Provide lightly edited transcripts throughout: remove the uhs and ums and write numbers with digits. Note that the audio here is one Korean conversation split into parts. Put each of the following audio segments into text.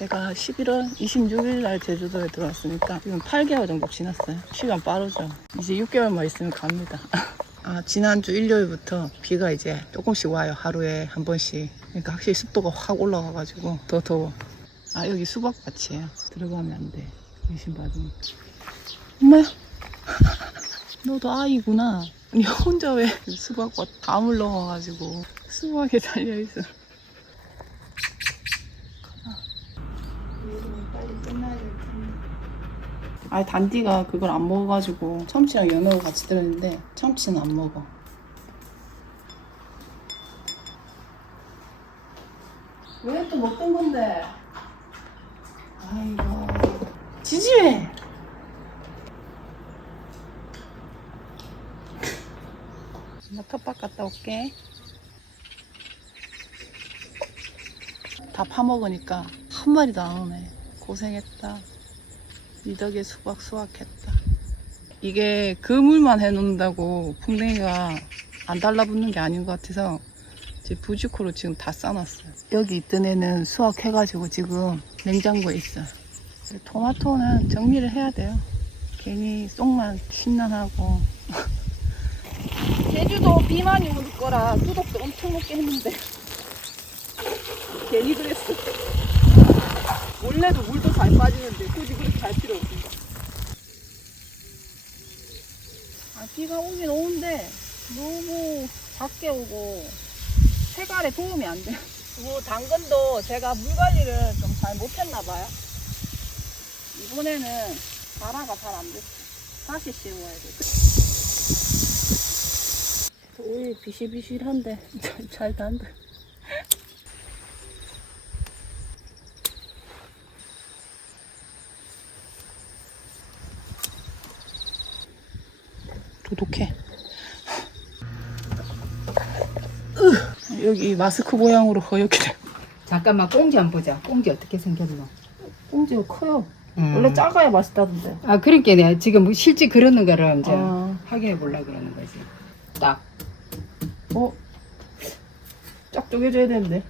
제가 11월 26일 날 제주도에 들어왔으니까 지금 8개월 정도 지났어요. 시간 빠르죠. 이제 6개월만 있으면 갑니다. 지난주 일요일부터 비가 이제 조금씩 와요. 하루에 한 번씩. 그러니까 확실히 습도가 확 올라가가지고 더 더워. 여기 수박밭이에요. 들어가면 안 돼. 의심 받으니까. 엄마야. 너도 아이구나. 니 혼자 왜 수박밭 담을 넣어가지고 수박에 달려있어. 빨리 끝나야 될 텐데. 단디가 그걸 안 먹어가지고 참치랑 연어가 같이 들었는데 참치는 안 먹어. 왜 또 먹던 건데? 아이고 지지해. 나 텃밭 갔다 올게. 다 파먹으니까 한 마리도 안 오네. 고생했다. 니 덕에 수박 수확했다. 이게 그물만 해놓는다고 풍뎅이가 안 달라붙는 게 아닌 것 같아서 이제 부직코로 지금 다 싸놨어요. 여기 있던 애는 수확해가지고 지금 냉장고에 있어요. 토마토는 정리를 해야 돼요. 괜히 쏙만 심란하고. 제주도 비 많이 오는 거라 수독도 엄청 먹게 했는데 괜히 그랬어. 원래도 물도 잘 빠지는데 굳이 그렇게 잘 필요 없습니다. 비가 오긴 오는데 너무 작게 오고 세갈에 도움이 안 돼요. 당근도 제가 물 관리를 좀 잘 못했나 봐요. 이번에는 발화가 잘 안 됐어. 다시 씌워야 돼. 오일 비실비실한데 잘 단다. 도독해. 여기 마스크 모양으로 허옇게 돼. 잠깐만 꽁지 한번 보자. 꽁지 어떻게 생겼노? 꽁지가 커요. 원래 작아야 맛있다던데. 그러니까 내가 지금 실제 그러는 거를 이제 확인해 보려고 그러는 거지. 딱. 쫙 쪼개져야 되는데.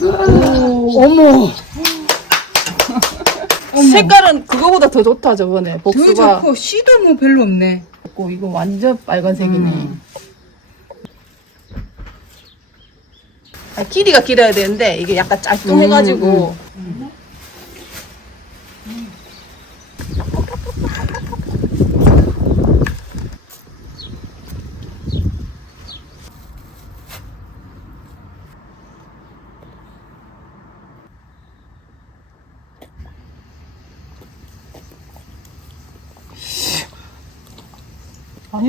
어머. 색깔은 그거보다 더 좋다 저번에. 더 복수가. 좋고 씨도 뭐 별로 없네. 이거 완전 빨간색이네. 길이가 길어야 되는데 이게 약간 짤뚱해가지고.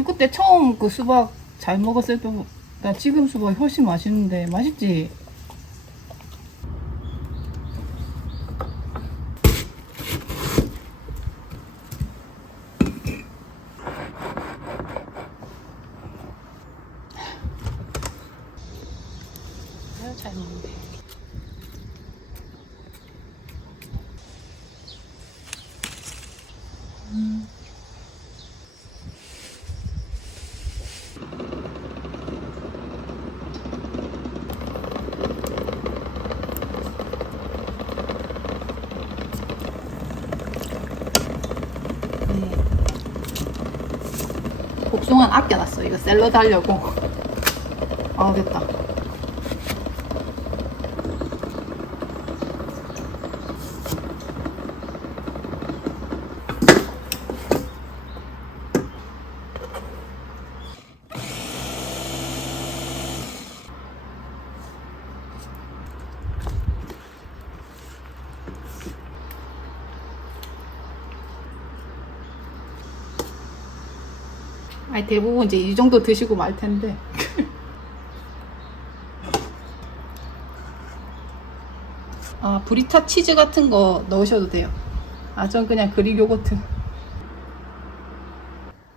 그때 처음 그 수박 잘 먹었을 때보다 지금 수박이 훨씬 맛있는데. 맛있지? 잘 먹는데. 복숭아는 아껴놨어. 이거 샐러드 하려고. 됐다. 대부분 이제 이 정도 드시고 말 텐데. 브리타 치즈 같은 거 넣으셔도 돼요. 전 그냥 그릭 요거트.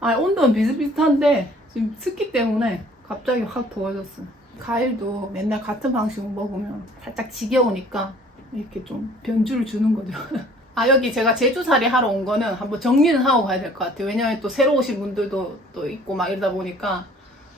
온도는 비슷비슷한데 지금 습기 때문에 갑자기 확 더워졌어. 과일도 맨날 같은 방식으로 먹으면 살짝 지겨우니까 이렇게 좀 변주를 주는 거죠. 여기 제가 제주살이 하러 온 거는 한번 정리는 하고 가야 될 것 같아요. 왜냐면 또 새로 오신 분들도 또 있고 막 이러다 보니까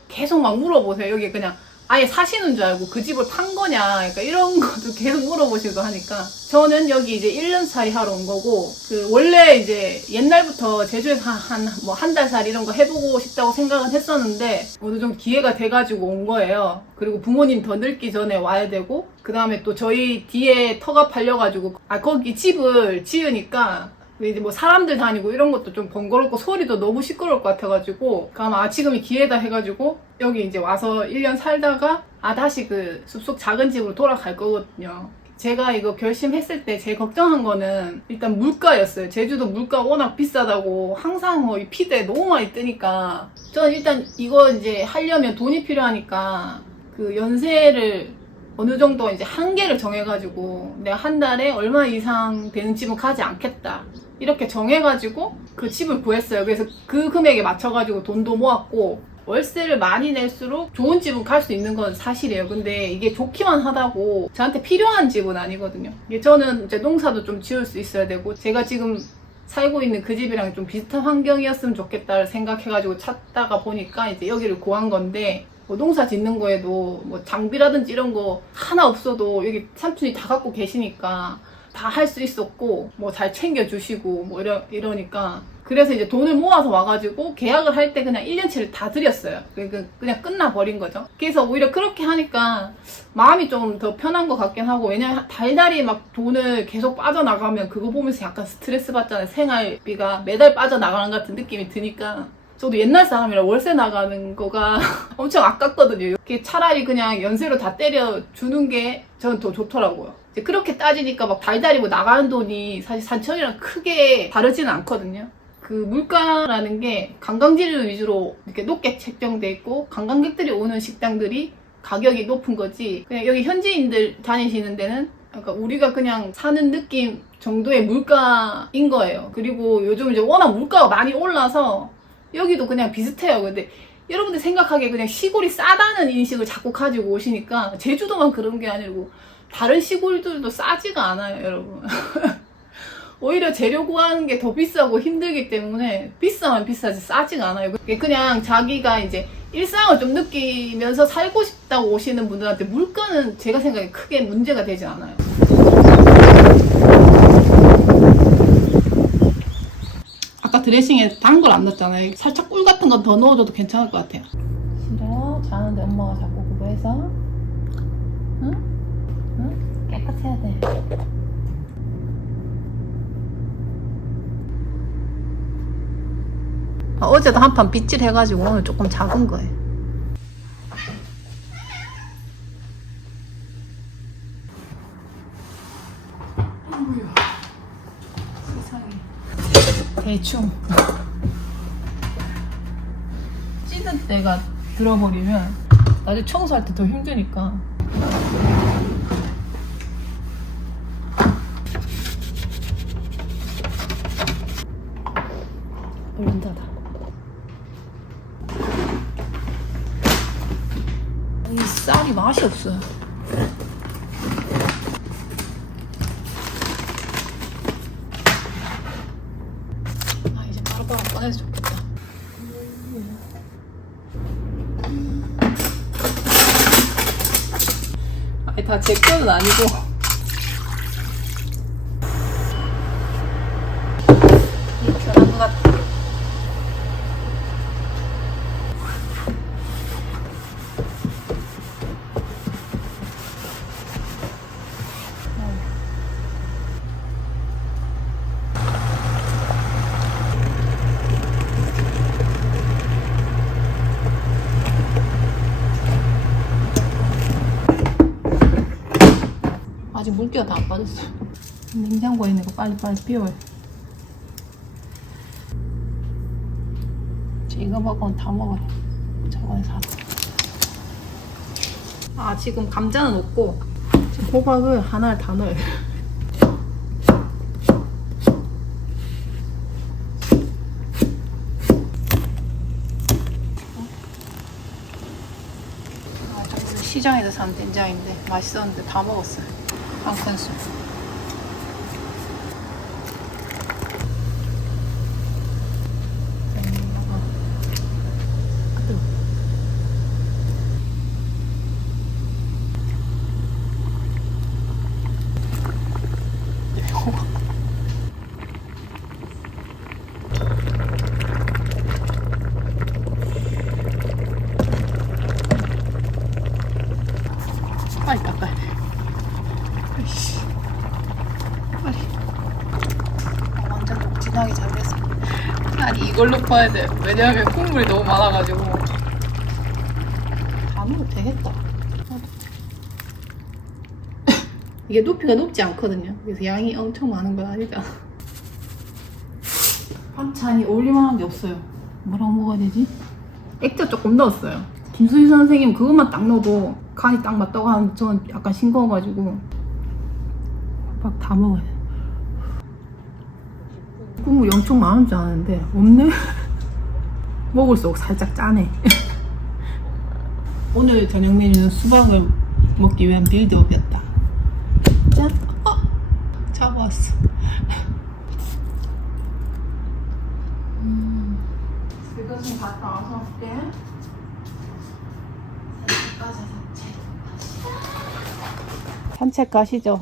계속 막 물어보세요. 여기 그냥 아예 사시는 줄 알고 그 집을 판 거냐, 그러니까 이런 것도 계속 물어보시고 하니까 저는 여기 이제 1년 살이 하러 온 거고, 그 원래 이제 옛날부터 제주에서 한 달 살이 이런 거 해보고 싶다고 생각은 했었는데 어느 정도 기회가 돼가지고 온 거예요. 그리고 부모님 더 늙기 전에 와야 되고, 그 다음에 또 저희 뒤에 터가 팔려가지고 거기 집을 지으니까 이제 뭐 사람들 다니고 이런 것도 좀 번거롭고 소리도 너무 시끄러울 것 같아가지고, 그럼 지금이 기회다 해가지고 여기 이제 와서 1년 살다가 다시 그 숲속 작은 집으로 돌아갈 거거든요. 제가 이거 결심했을 때 제일 걱정한 거는 일단 물가였어요. 제주도 물가 워낙 비싸다고 항상 뭐 이 피드에 너무 많이 뜨니까 저는 일단 이거 이제 하려면 돈이 필요하니까 그 연세를 어느 정도 이제 한계를 정해가지고 내가 한 달에 얼마 이상 되는 집은 가지 않겠다 이렇게 정해가지고 그 집을 구했어요. 그래서 그 금액에 맞춰가지고 돈도 모았고, 월세를 많이 낼수록 좋은 집은 갈 수 있는 건 사실이에요. 근데 이게 좋기만 하다고 저한테 필요한 집은 아니거든요. 저는 이제 농사도 좀 지을 수 있어야 되고, 제가 지금 살고 있는 그 집이랑 좀 비슷한 환경이었으면 좋겠다 생각해가지고 찾다가 보니까 이제 여기를 구한 건데, 뭐 농사 짓는 거에도 뭐 장비라든지 이런 거 하나 없어도 여기 삼촌이 다 갖고 계시니까 다 할 수 있었고, 뭐 잘 챙겨주시고 뭐 이러니까, 그래서 이제 돈을 모아서 와가지고 계약을 할 때 그냥 1년치를 다 드렸어요. 그냥 끝나버린 거죠. 그래서 오히려 그렇게 하니까 마음이 좀 더 편한 것 같긴 하고, 왜냐면 달달이 막 돈을 계속 빠져나가면 그거 보면서 약간 스트레스 받잖아요. 생활비가 매달 빠져나가는 것 같은 느낌이 드니까. 저도 옛날 사람이라 월세 나가는 거가 엄청 아깝거든요. 이렇게 차라리 그냥 연세로 다 때려주는 게 저는 더 좋더라고요. 이제 그렇게 따지니까 막 달달이 뭐 나가는 돈이 사실 산천이랑 크게 다르지는 않거든요. 그 물가라는 게 관광지를 위주로 이렇게 높게 책정돼 있고, 관광객들이 오는 식당들이 가격이 높은 거지, 그냥 여기 현지인들 다니시는 데는 그러니까 우리가 그냥 사는 느낌 정도의 물가인 거예요. 그리고 요즘 이제 워낙 물가가 많이 올라서 여기도 그냥 비슷해요. 근데 여러분들 생각하기에 그냥 시골이 싸다는 인식을 자꾸 가지고 오시니까, 제주도만 그런 게 아니고 다른 시골들도 싸지가 않아요, 여러분. 오히려 재료 구하는 게 더 비싸고 힘들기 때문에 비싸면 비싸지 싸지가 않아요. 그냥 자기가 이제 일상을 좀 느끼면서 살고 싶다고 오시는 분들한테 물가는 제가 생각에 크게 문제가 되지 않아요. 아까 드레싱에 단 걸 안 넣었잖아요. 살짝 꿀 같은 건 더 넣어줘도 괜찮을 것 같아요. 싫어? 자는데 엄마가 자꾸 그거 해서? 응? 응? 깨끗해야 돼. 어제도 한 판 빗질 해가지고 오늘 조금 작은 거예요. 어이구야. 세상에. 대충 찌든 때가 들어버리면 나중에 청소할 때 더 힘드니까. 얼른 닫아. 이 쌀이 맛이 없어요. 이제 바로바로 꺼내서 좋겠다. 아니 다 제 거는 아니고 편한 것 같아. 아직 물기가 다 안 빠졌어요. 냉장고에 있는 거 빨리빨리 비워요. 이거 먹으면 다 먹어요. 저번에 사서. 지금 감자는 없고 지금 호박을 하나를 다 넣어요. 저번에 시장에서 산 된장인데 맛있었는데 다 먹었어요. 한 큰술. 무난하게 잘 됐어. 아니 이걸로 퍼야 돼. 왜냐하면 국물이 너무 많아가지고. 다 넣어도 되겠다. 이게 높이가 높지 않거든요. 그래서 양이 엄청 많은 건 아니다. 반찬이 어울릴만한 게 없어요. 뭐라고 먹어야 되지? 액젓 조금 넣었어요. 김수희 선생님 그것만 딱 넣어도 간이 딱 맞다고 하는데 저는 약간 싱거워가지고 막 다 먹어야 돼. 국물이 엄청 많은 줄 아는데 없네? 먹을수록 살짝 짜네. 오늘 저녁 메뉴는 수박을 먹기 위한 빌드업이었다. 짠! 잡아왔어. 이것은 갔다 와서 올게. 산책 가시죠.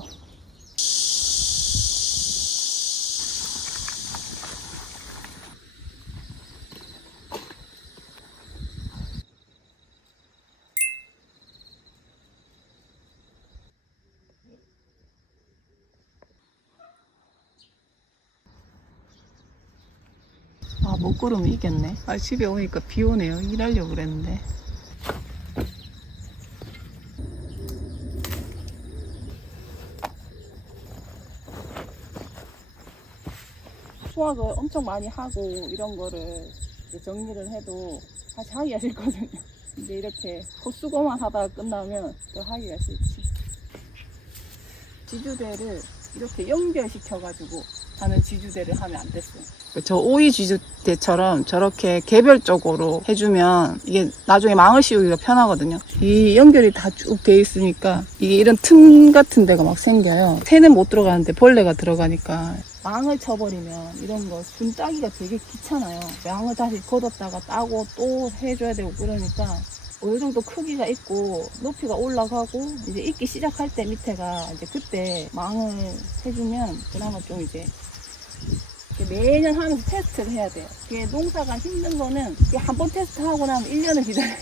아, 먹구름이 이겼네. 아, 집에 오니까 비 오네요. 일하려고 그랬는데. 수확을 엄청 많이 하고 이런 거를 이제 정리를 해도 다시 하기가 싫거든요. 이제 이렇게 헛수고만 하다가 끝나면 또 하기가 싫지. 지주대를 이렇게 연결시켜가지고 하는 지주대를 하면 안 됐어요. 저 오이 지주대처럼 저렇게 개별적으로 해주면 이게 나중에 망을 씌우기가 편하거든요. 이 연결이 다 쭉 돼 있으니까 이게 이런 틈 같은 데가 막 생겨요. 새는 못 들어가는데 벌레가 들어가니까 망을 쳐버리면 이런 거 준 따기가 되게 귀찮아요. 망을 다시 걷었다가 따고 또 해줘야 되고 그러니까 어느 정도 크기가 있고 높이가 올라가고 이제 익기 시작할 때 밑에가 이제 그때 망을 해주면 그나마 좀 이제 매년 하면서 테스트를 해야 돼요. 이게 농사가 힘든 거는 한 번 테스트하고 나면 1년을 기다려요.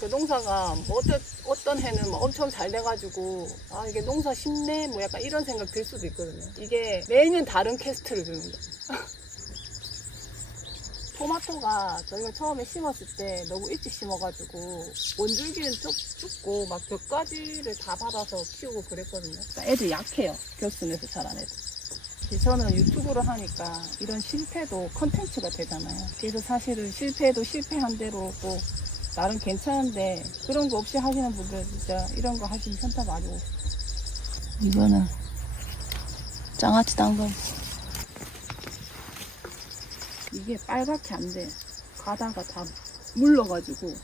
그 농사가 뭐 어떤 해는 뭐 엄청 잘 돼가지고 아 이게 농사 쉽네 뭐 약간 이런 생각 들 수도 있거든요. 이게 매년 다른 퀘스트를 주는 거예요. 토마토가 저희가 처음에 심었을 때 너무 일찍 심어가지고 원줄기는 죽고 막 벽까지를 다 받아서 키우고 그랬거든요. 그러니까 애들 약해요. 교순에서 자란 애들. 저는 유튜브를 하니까 이런 실패도 컨텐츠가 되잖아요. 그래서 사실은 실패도 실패한 대로 또 나름 괜찮은데 그런 거 없이 하시는 분들 진짜 이런 거 하시면 현타 많이 오고 싶어요. 이거는 장아찌 당근. 이게 빨갛게 안 돼. 가다가 다 물러가지고.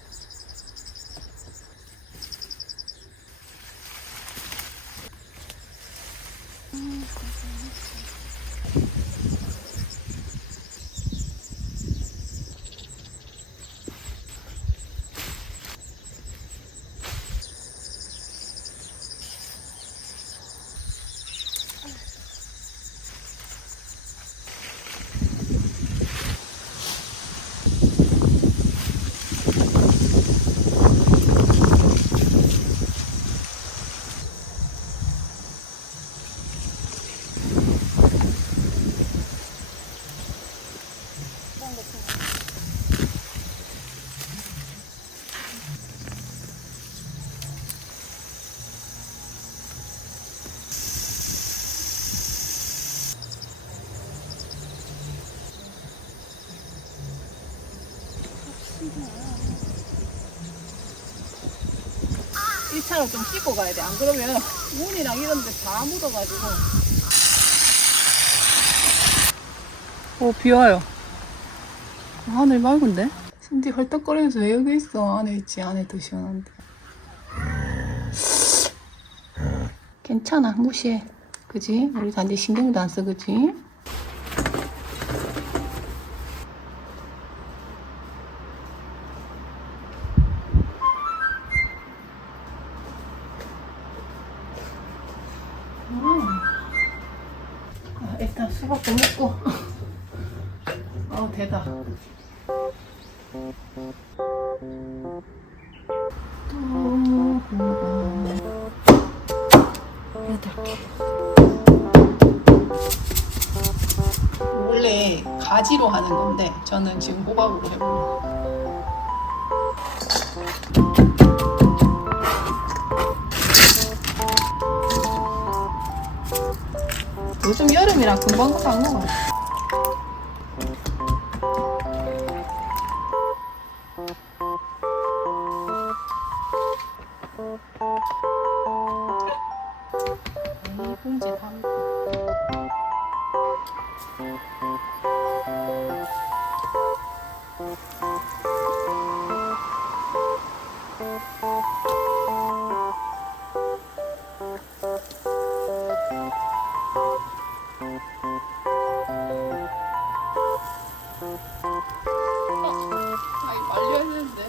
이 차로 좀 씻고 가야 돼. 안 그러면 문이랑 이런 데 다 묻어가지고. 비 와요. 하늘 맑은데? 신디 헐떡거리면서 왜 여기 있어? 안에 있지. 안에 더 시원한데. 괜찮아. 무시해. 그지? 우리 단지 신경도 안 써. 그지? 일단 수박도 먹고 되다. 또 8개. 가지로 하는 건데 저는 지금 호박으로 해봅니다. 요즘 여름이라 금방 다 먹어. 이 봉지 담고. 아, 이거 말려야 되는데.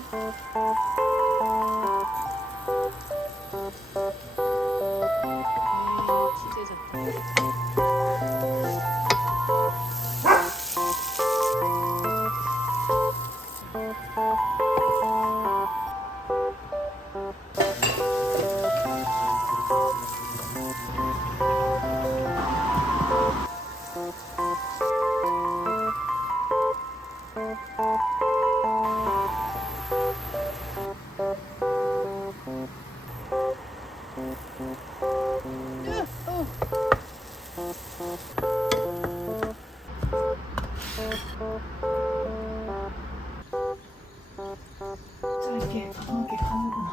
짧게 강하게 가는구나.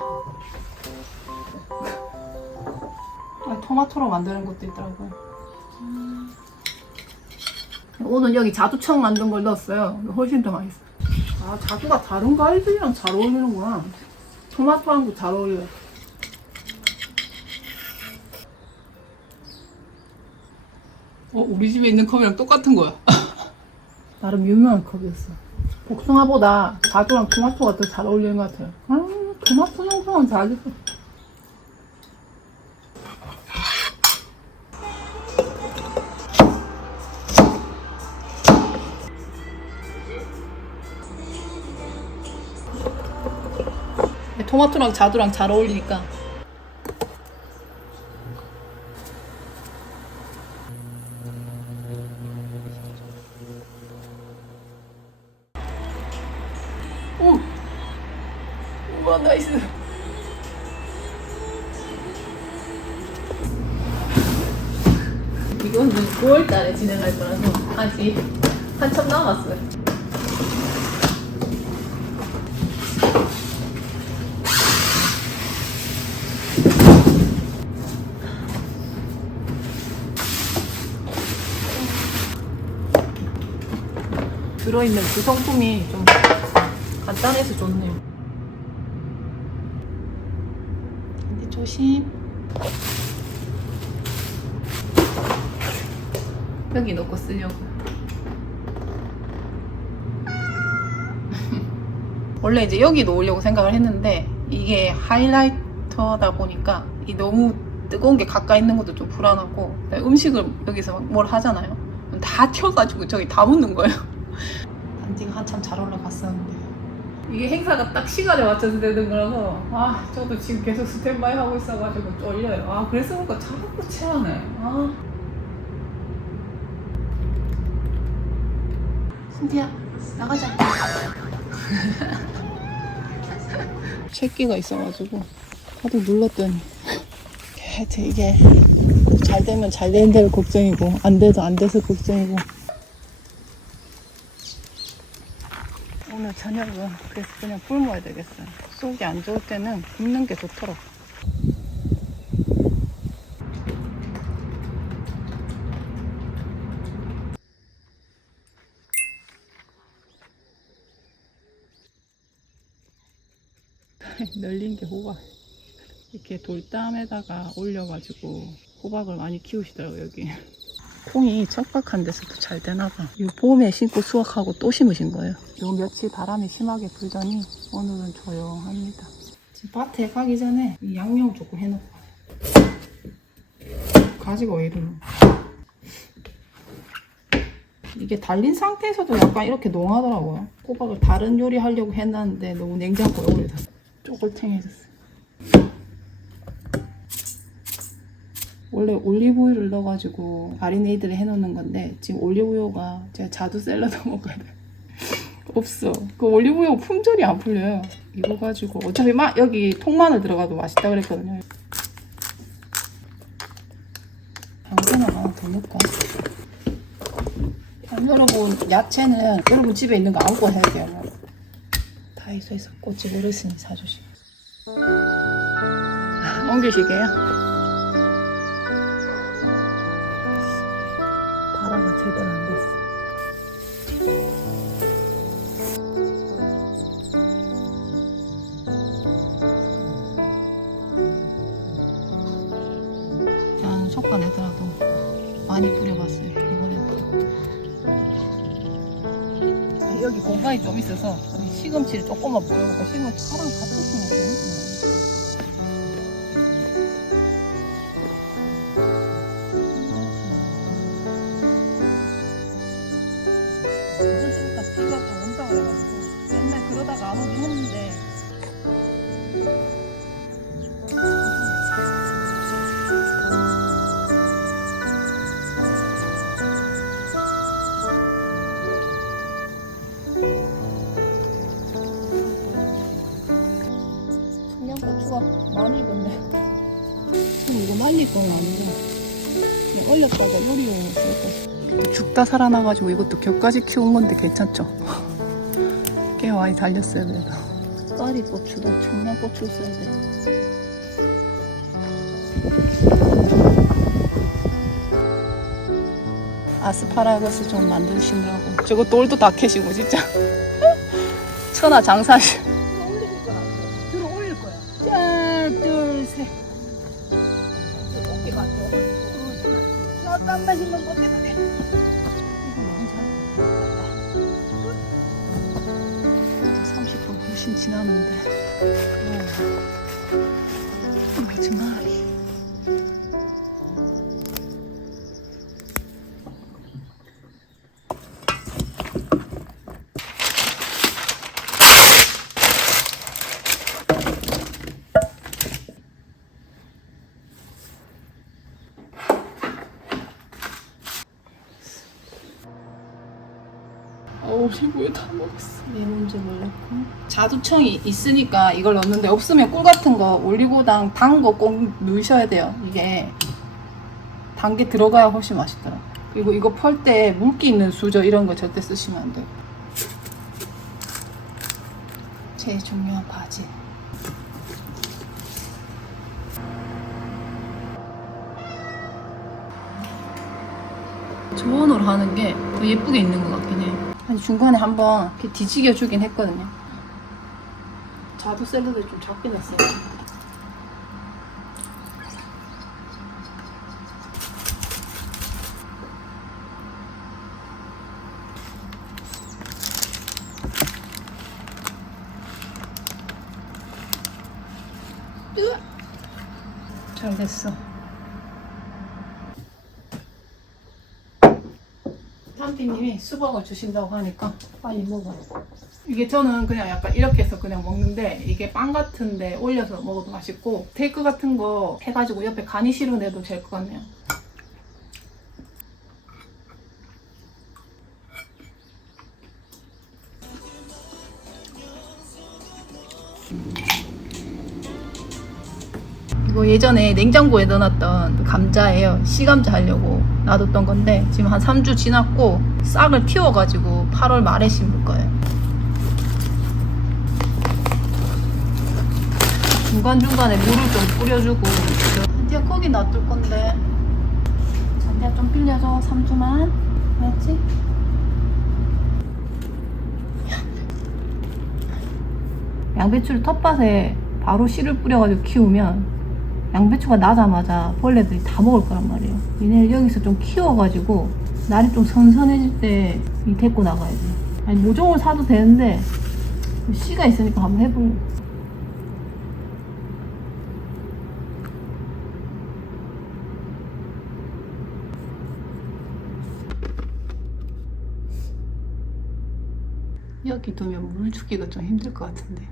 아, 토마토로 만드는 것도 있더라고요. 오늘 여기 자두청 만든 걸 넣었어요. 훨씬 더 맛있어. 아, 자두가 다른 과일들이랑 잘 어울리는구나. 토마토랑도 잘 어울려요. 우리 집에 있는 컵이랑 똑같은 거야. 나름 유명한 컵이었어. 복숭아보다 자두랑 토마토가 더 잘 어울리는 것 같아요. 토마토 농사는 잘 됐어. 토마토랑 자두랑 잘 어울리니까. 오! 우와, 나이스. 이거는 9월달에 진행할 거라서 아직 한참 남았어요. 들어있는 구성품이 좀 간단해서 좋네요. 근데 조심. 여기 넣고 쓰려고. 원래 이제 여기 놓으려고 생각을 했는데 이게 하이라이터다 보니까 이 너무 뜨거운 게 가까이 있는 것도 좀 불안하고 음식을 여기서 뭘 하잖아요. 다 튀어가지고 저기 다 묻는 거예요. 단지가 한참 잘 올라갔었는데 이게 행사가 딱 시간에 맞춰서 되는 거라서 저도 지금 계속 스탠바이 하고 있어가지고 쫄려요. 그래서 그런가 자꾸 체하네. 신티야 나가자. 채기가 있어가지고 하도 눌렀더니 하여튼 이게 잘 되면 잘 되는 대로 걱정이고 안 돼도 안 돼서 걱정이고. 오늘 저녁은 그래서 그냥 굶어야 되겠어요. 속이 안 좋을 때는 굶는 게 좋더라고. 널린 게 호박. 이렇게 돌담에다가 올려가지고 호박을 많이 키우시더라고요, 여기. 콩이 척박한 데서도 잘 되나봐. 이 봄에 심고 수확하고 또 심으신 거예요. 요 며칠 바람이 심하게 불더니 오늘은 조용합니다. 지금 밭에 가기 전에 이 양념 조금 해놓고 가지고 왜 이러노. 이게 달린 상태에서도 약간 이렇게 농하더라고요. 호박을 다른 요리 하려고 해놨는데 너무 냉장고에 오래 뒀어요. 쪼글탱해졌어요. 원래 올리브유를 넣어가지고 마리네이드를 해놓는 건데 지금 올리브유가 제가 자두 샐러드 먹어야 돼. 없어. 그 올리브유 품절이 안 풀려요. 이거 가지고 어차피 여기 통마늘 들어가도 맛있다 그랬거든요. 당근을 하나 더 넣을까? 여러분 야채는 여러분 집에 있는 거 아무거나 해야 돼요. 다이소에서 꽃집 어르신이 사주신. 옮기시게요? 바다가 제대로 안 됐어. 난 솎아내더라도 많이 뿌려봤어요. 이번에는 여기 공간이 좀 있어서 시금치를 조금만 뿌려볼까. 시금치 파랑 같이 쓰면 되겠네. 이번 주부터 비가 좀 온다고 해가지고 맨날 그러다가 안 오긴 했는데 청양고추가 많이 익었네. 지금 이거 말릴 건 아니고 그냥 얼렸다가 요리용으로 쓸 거. 죽다 살아나가지고 이것도 겹까지 키운 건데 괜찮죠? 꽤 많이 달렸어요. 그래도 까리고추도 청양고추 써야 돼. 아스파라거스 좀 만드시느라고 저것도 올도 다 캐시고 진짜 천하 장사시. 들어 올릴 거야. 짠, 둘, 셋. 어깨가 안 좋아가지고 깜빡인 건 뭐 때문에? 이거 너무 잘. 30분 훨씬 지났는데. 마지막이. 올리브유 다 먹었어. 레몬즙 넣고 자두청이 있으니까 이걸 넣는데 없으면 꿀 같은 거 올리고당 단 거 꼭 넣으셔야 돼요. 이게 단 게 들어가야 훨씬 맛있더라고요. 그리고 이거 펄 때 물기 있는 수저 이런 거 절대 쓰시면 안 돼요. 제일 중요한 바질. 저온으로 하는 게 더 예쁘게 있는 것 같긴 해. 아니 중간에 한번 이렇게 뒤지겨 주긴 했거든요. 자두 샐러드 좀 적게 냈어요. 잘 됐어. 삼피님이 수박을 주신다고 하니까 빨리 먹어요. 이게 저는 그냥 약간 이렇게 해서 그냥 먹는데 이게 빵 같은데 올려서 먹어도 맛있고 테이크 같은 거 해가지고 옆에 가니쉬로 내도 될 것 같네요. 이거 예전에 냉장고에 넣어놨던 감자예요. 씨감자 하려고 놔뒀던 건데 지금 한 3주 지났고 싹을 틔워가지고 8월 말에 심을 거예요. 중간중간에 물을 좀 뿌려주고. 잔디야 거기 놔둘 건데 잔디야 좀 빌려줘. 3주만 알았지? 양배추를 텃밭에 바로 씨를 뿌려가지고 키우면 양배추가 나자마자 벌레들이 다 먹을 거란 말이에요. 얘네를 여기서 좀 키워가지고 날이 좀 선선해질 때 데리고 나가야 돼. 아니 모종을 사도 되는데 씨가 있으니까 한번 해보려고. 여기 두면 물 주기가 좀 힘들 것 같은데.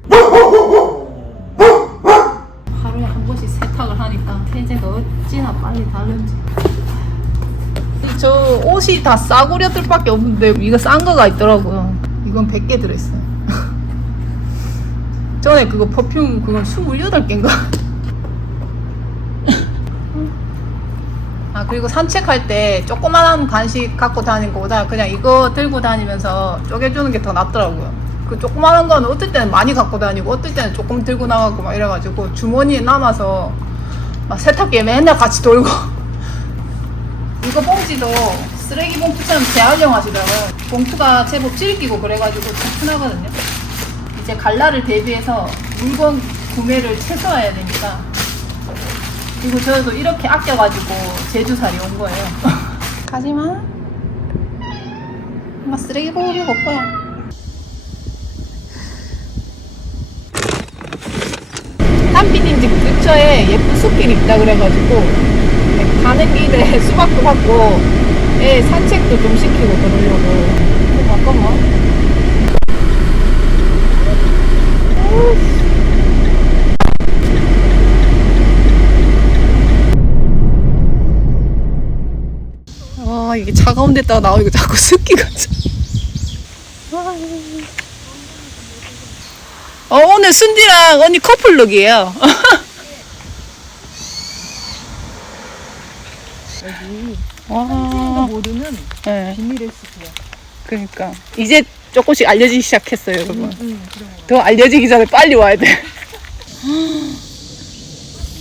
하루에 한 번씩 세탁을 하는 하니까 세제가 어찌나 빨리 다른지. 저 옷이 다 싸구려들밖에 없는데 이거 싼 거가 있더라고요. 이건 100개 들어있어요. 전에 그거 퍼퓸 그건 28개인가? 아, 그리고 산책할 때 조그만한 간식 갖고 다니는 것보다 그냥 이거 들고 다니면서 쪼개주는 게 더 낫더라고요. 그 조그만한 거는 어떨 때는 많이 갖고 다니고 어떨 때는 조금 들고 나가고 막 이래가지고 주머니에 남아서 막 세탁기에 맨날 같이 돌고. 이거 봉지도 쓰레기 봉투처럼 재활용하시더라고요. 봉투가 제법 질기고 그래가지고 좀 흔하거든요. 이제 갈라를 대비해서 물건 구매를 최소화해야 되니까. 그리고 저도 이렇게 아껴가지고 제주살이 온 거예요. 가지마. 엄마 쓰레기 봉투 올 거야. 한피님 집 근처에 예쁜 숲길이 있다 그래가지고 가는 길에 수박도 받고 애 산책도 좀 시키고 그러려고. 잠깐만. 아, 이게 차가운 데다가 나오니까 자꾸 습기가 오늘 순디랑 언니 커플룩이에요. 여기 와. 모르는 네. 비밀 레시피야. 그러니까 이제 조금씩 알려지기 시작했어요, 여러분. 그런 거. 더 알려지기 전에 빨리 와야 돼.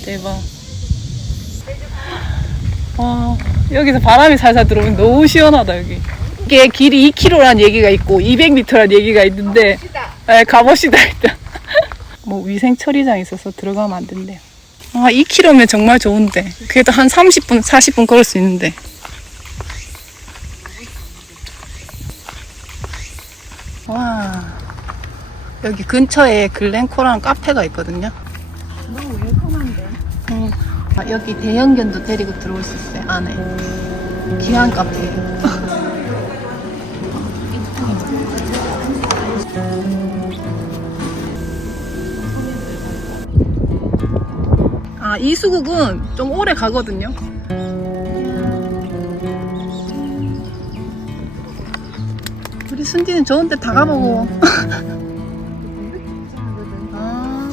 대박. 와, 여기서 바람이 살살 들어오면 너무 시원하다, 여기. 이게 길이 2km란 얘기가 있고 200m란 얘기가 있는데 네, 가봅시다 일단. 뭐 위생 처리장 있어서 들어가면 안 된대요. 아, 2km면 정말 좋은데 그래도 한 30분 40분 걸을 수 있는데. 와, 여기 근처에 글렌코라는 카페가 있거든요. 너무 웰컴한데. 아, 여기 대형견도 데리고 들어올 수 있어요, 안에. 귀한 카페예요. 아, 이 수국은 좀 오래 가거든요. 우리 순디는 좋은데 다 가보고. 아.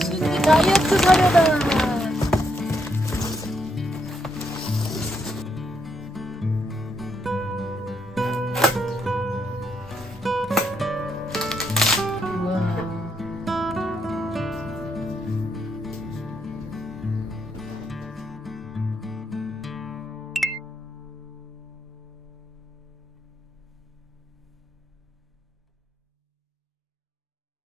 순디 다이어트 사려다.